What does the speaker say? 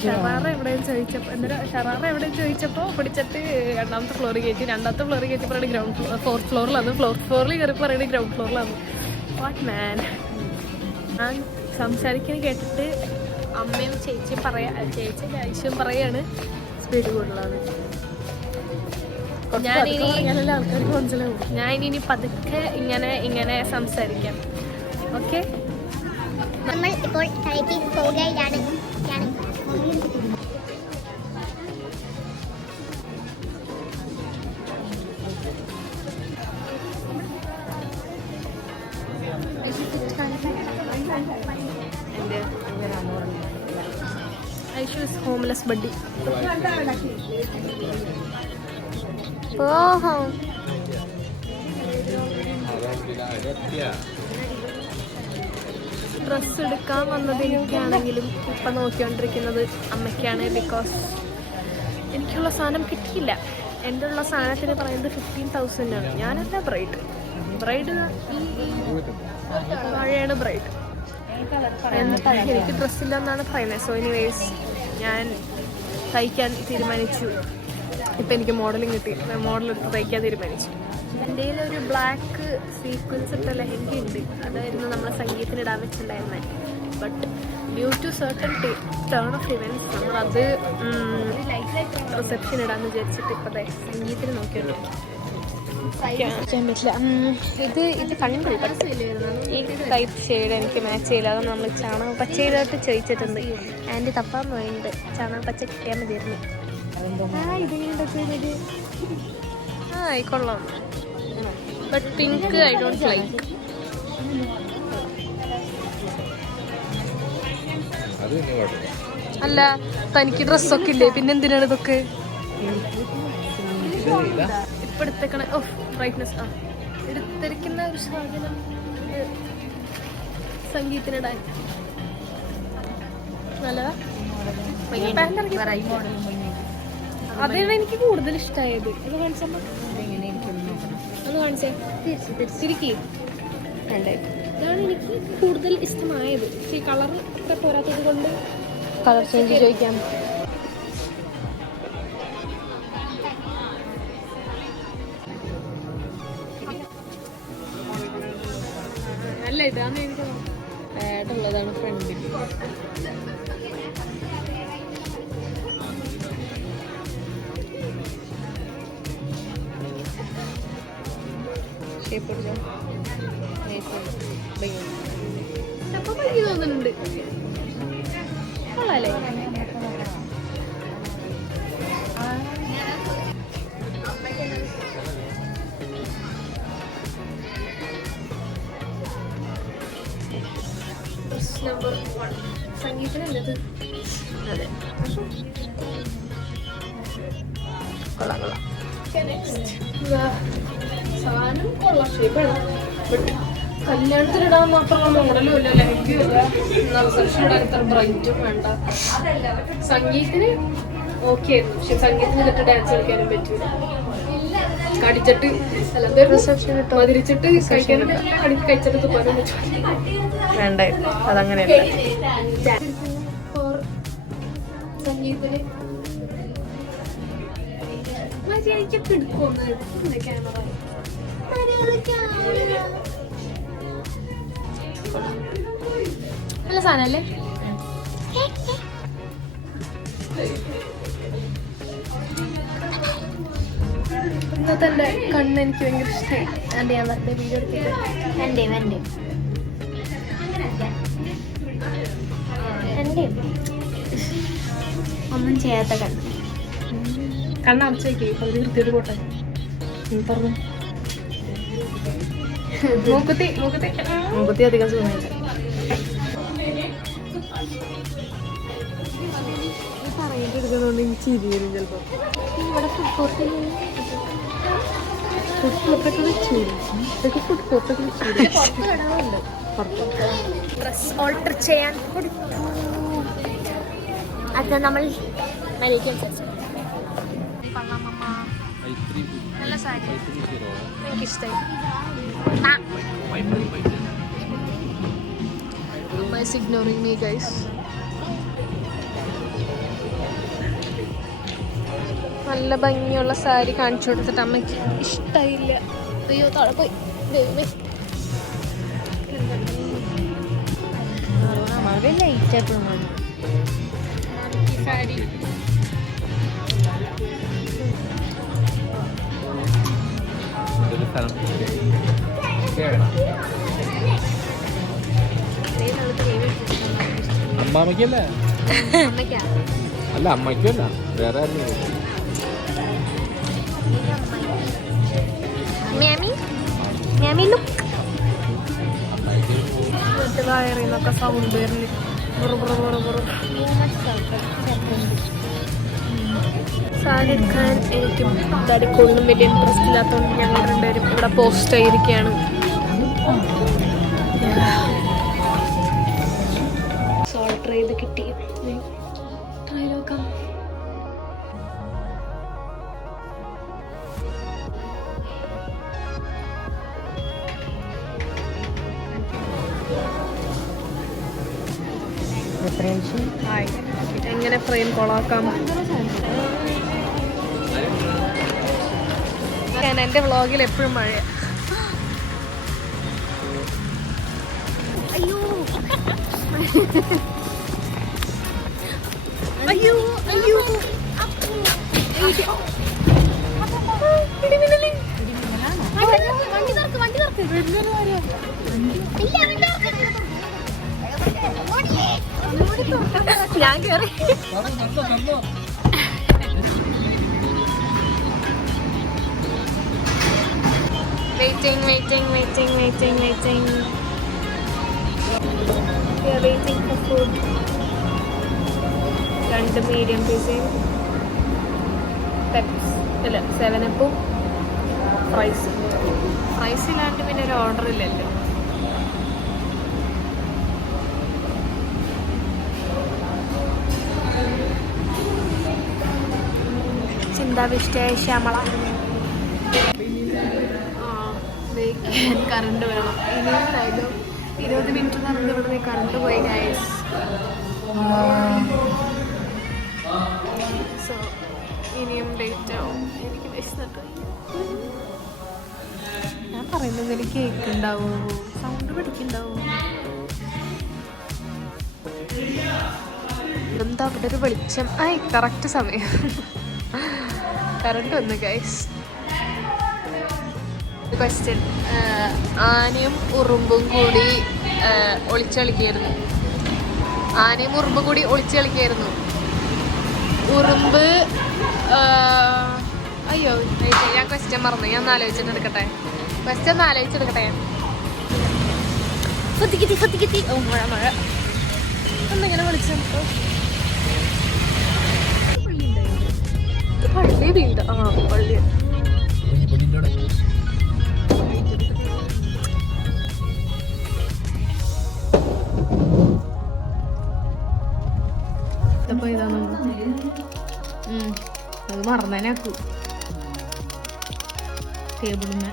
ഷറാറ എവിടെയെന്ന് ചോദിച്ചപ്പോൾ എന്നിട്ട് ഷറാറ എവിടെയെന്ന് ചോദിച്ചപ്പോൾ പിടിച്ചിട്ട് രണ്ടാമത്തെ ഫ്ലോറിൽ കയറ്റിയപ്പോഴാണ് ഗ്രൗണ്ട് ഫ്ലോർ 4th ഫ്ലോറിലാണ്. 4th ഫ്ലോറിൽ കയറിയപ്പോൾ പറയുന്നത് ഗ്രൗണ്ട് ഫ്ലോറിലാണ്. What man. ഞാൻ സംസാരിക്കുന്നത് കേട്ടിട്ട് അമ്മയും ചേച്ചിയും ചേച്ചിയും ആവശ്യം പറയാണ് സ്പീഡ് കൂടുതലാണ്. ആൾക്കാർക്ക് മനസ്സിലാവും. ഞാനിനി പതുക്കെ ഇങ്ങനെ സംസാരിക്കാം. ഓക്കെ, നമ്മൾ ഇപ്പോൾ തലയ്ക്ക് പോവുകയാണ്. Aishu is homeless buddy. Dress എടുക്കാൻ വന്നത് എനിക്കാണെങ്കിലും ഇപ്പം നോക്കിക്കൊണ്ടിരിക്കുന്നത് അമ്മയ്ക്കാണ്. ബിക്കോസ് എനിക്കുള്ള സാധനം കിട്ടിയില്ല. എൻ്റെ ഉള്ള സാധനത്തിന് പറയുന്നത് 15,000 ആണ്. ഞാനല്ല ബ്രൈഡ് മഴയാണ് ബ്രൈഡ്. എനിക്ക് ഡ്രസ്സില്ല എന്നാണ് പറയുന്നത്. സോ എനിവേസ് ഞാൻ തയ്ക്കാൻ തീരുമാനിച്ചു. ഇപ്പം എനിക്ക് മോഡലിങ് കിട്ടി. മോഡലെടുത്ത് തയ്ക്കാൻ തീരുമാനിച്ചു. എൻ്റെ ഒരു ബ്ലാക്ക് സീക്വൻസ് ഇട്ട ലെഹങ്ക ഉണ്ട്. അതായിരുന്നു നമ്മളെ സംഗീതത്തിനിടാൻ വെച്ചിട്ടുണ്ടായിരുന്നത്. But due to certain turn of events നമ്മളത് റിസപ്ഷൻ ഇടാമെന്ന് വിചാരിച്ചിട്ട് ഇപ്പം സംഗീതത്തിന് നോക്കിയുള്ളൂ. ചെയ്യാൻ പറ്റില്ല. ഇത് കണ്ടു. ഈ ടൈപ്പ് ഷെയ്ഡ് എനിക്ക് മാച്ച് ചെയ്യില്ല. അത് നമ്മൾ ചാണക പച്ച ചെയ്തിട്ട് ചോദിച്ചിട്ടുണ്ട്. ആൻറ്റി തപ്പാൻ പോയിട്ടുണ്ട്. ചാണക പച്ച കിട്ടിയാൽ മതിയായിരുന്നു. കൊള്ളാം. But pink I don't like. അല്ല, തനിക്ക് ഡ്രസ്സൊക്കെ ഇല്ലേ, പിന്നെന്തിനാണ് ഇതൊക്കെ ഇപ്പൊ എടുത്തേക്കണ? ഓ ബ്രൈറ്റ്നസ്. എടുത്തിരിക്കുന്ന ഒരു സാധനം സംഗീതത്തിനിടാൻ നല്ലതാ. അതാണ് എനിക്ക് കൂടുതൽ ഇഷ്ടമായത്. അത് കാണിച്ചപ്പോ ഒന്ന് കാണിച്ചേ. തിരിച്ചിരിക്കേ വേണ്ടേ. ഇതാണ് എനിക്ക് കൂടുതൽ ഇഷ്ടമായത്. പക്ഷേ ഈ കളർ ഒക്കെ പോരാത്തത് കൊണ്ട് കളർ ചേഞ്ച് ചോദിക്കാം. അല്ല, ഇതാണ് എനിക്ക് ആഡുള്ളതാണ് ഫ്രണ്ടിൽ. തോന്നുന്നുണ്ട്. കൊള്ളാല്ലേ? നമ്പർ 1 സംഗീതത്തിനല്ലത്. അതെ, കൊള്ളാം. സാധനം കൊള്ളാം, ഷേപ്പാണ്. ബട്ട് കല്യാണത്തിനിടാൻ മാത്രമുള്ള മോഡലും ഇല്ല, ലെഹങ്കയും ഇല്ല. റിസപ്ഷൻ ഇടാൻ ഇത്ര ബ്രൈറ്റും വേണ്ട. സംഗീതത്തിന് ഓക്കെ ആയിരുന്നു. പക്ഷെ സംഗീതത്തിന് ഇട്ടിട്ട് ഡാൻസ് കളിക്കാനും പറ്റൂല. കടിച്ചിട്ട് അല്ലാതെ റിസപ്ഷൻ ഇട്ട് മതിരിച്ചിട്ട് കഴിക്കാനും കഴിച്ചിട്ട് തുപ്പാനും പറ്റൂല. വേണ്ടായിരുന്നു. അതങ്ങനെയല്ല. സംഗീതത്തിന് മര്യാദയ്ക്കൊക്കെ എടുക്കുമെന്ന് ക്യാമറ നല്ല സാധനല്ലേ? ഇന്നത്തെ എൻ്റെ കണ്ണ് എനിക്ക് ഭയങ്കര ഇഷ്ടമായി. എൻ്റെ ഞാൻ വെറുതെ വീഡിയോ എടുത്തിട്ട് എൻ്റെ ഒന്നും ചെയ്യാത്ത കണ്ണടച്ച് വയ്ക്കേ. പകുതി വൃത്തിയോട് പോട്ടെ. പറഞ്ഞു മൂക്കുത്തി അധികം സുഖമില്ല. പറയേണ്ടി എടുക്കുന്നതുകൊണ്ട് എനിക്ക് ചിരി വരും ചിലപ്പോൾ. ഇവിടെ ഫുഡ് കോർട്ടൊക്കെ വെച്ചു. ഇതൊക്കെ ഫുഡ് കോർട്ടൊക്കെ വെച്ചു. ഡ്രസ് ഓൾട്ടർ ചെയ്യാൻ കൊടുത്തു. അത് നമ്മൾ നല്ല sari എനിക്കിഷ്ടായി. Amma is ignoring me, guys. നല്ല ഭംഗിയുള്ള സാരി കാണിച്ചു കൊടുത്തിട്ട് അമ്മയ്ക്ക് ഇഷ്ടമായില്ല. അയ്യോ താഴെ പോയി സാരി. അമ്മാമയ്ക്കല്ല, അല്ല അമ്മയ്ക്കല്ല, വേറെ ആരും. വയറിന്നൊക്കെ സൗണ്ട് വരുന്നു. സാരി എടുക്കാൻ എനിക്ക് തടിക്കൊന്നും വലിയ ഇൻട്രസ്റ്റ് ഇല്ലാത്തതുകൊണ്ട് ഞങ്ങൾ രണ്ടുപേരും ഇവിടെ പോസ്റ്റ് ആയിരിക്കുകയാണ്. സോൾട്ടർ ചെയ്ത് കിട്ടി. ട്രൈ നോക്കാം. എങ്ങനെ ഫ്രെയിം കൊളാക്കാം? എൻ്റെ വ്ളോഗിൽ എപ്പോഴും മഴ. അയ്യോ അയ്യോ അയ്യോ ഞാൻ കേറി. Waiting for food. 2 മീഡിയം പിസയും പെപ്സ് അല്ല 7-Up ഫ്രൈസ് ഇല്ലാണ്ട് പിന്നെ ഒരു ഓർഡർ ഇല്ലല്ലോ. ചിന്താവിഷ്ടയായ ശ്യാമള. കറണ്ട് വേണം. ഇനിയും 20 മിനിറ്റ് നടന്ന് ഇവിടെ കറണ്ട് പോയി ഗൈസ്. സോ ഇനിയും ലേറ്റ് ആവും. എനിക്ക് വിശന്നിട്ട് ഞാൻ പറയുന്നത് എനിക്ക് കേൾക്കുന്നുണ്ടാവോ? സൗണ്ട് പഠിക്കുന്നുണ്ടാവോ? എന്താ അവിടെ ഒരു വെളിച്ചം? കറക്റ്റ് സമയം കറണ്ട് വന്നു ഗൈസ്. ക്വസ്റ്റ്യൻ. ആനയും ഉറുമ്പും കൂടി ഒളിച്ചളിക്കായിരുന്നു. ഉറുമ്പ് അയ്യോ ഞാൻ ക്വസ്റ്റ്യൻ മറന്നു. ഞാൻ ഒന്ന് ആലോചിച്ചെടുക്കട്ടെ. ഓ മഴ ഒന്നിങ്ങനെ വിളിച്ചു. പള്ളി വീണ്ട. പള്ളി അത് മറന്നേനാക്കൂ ടേബിളിന്.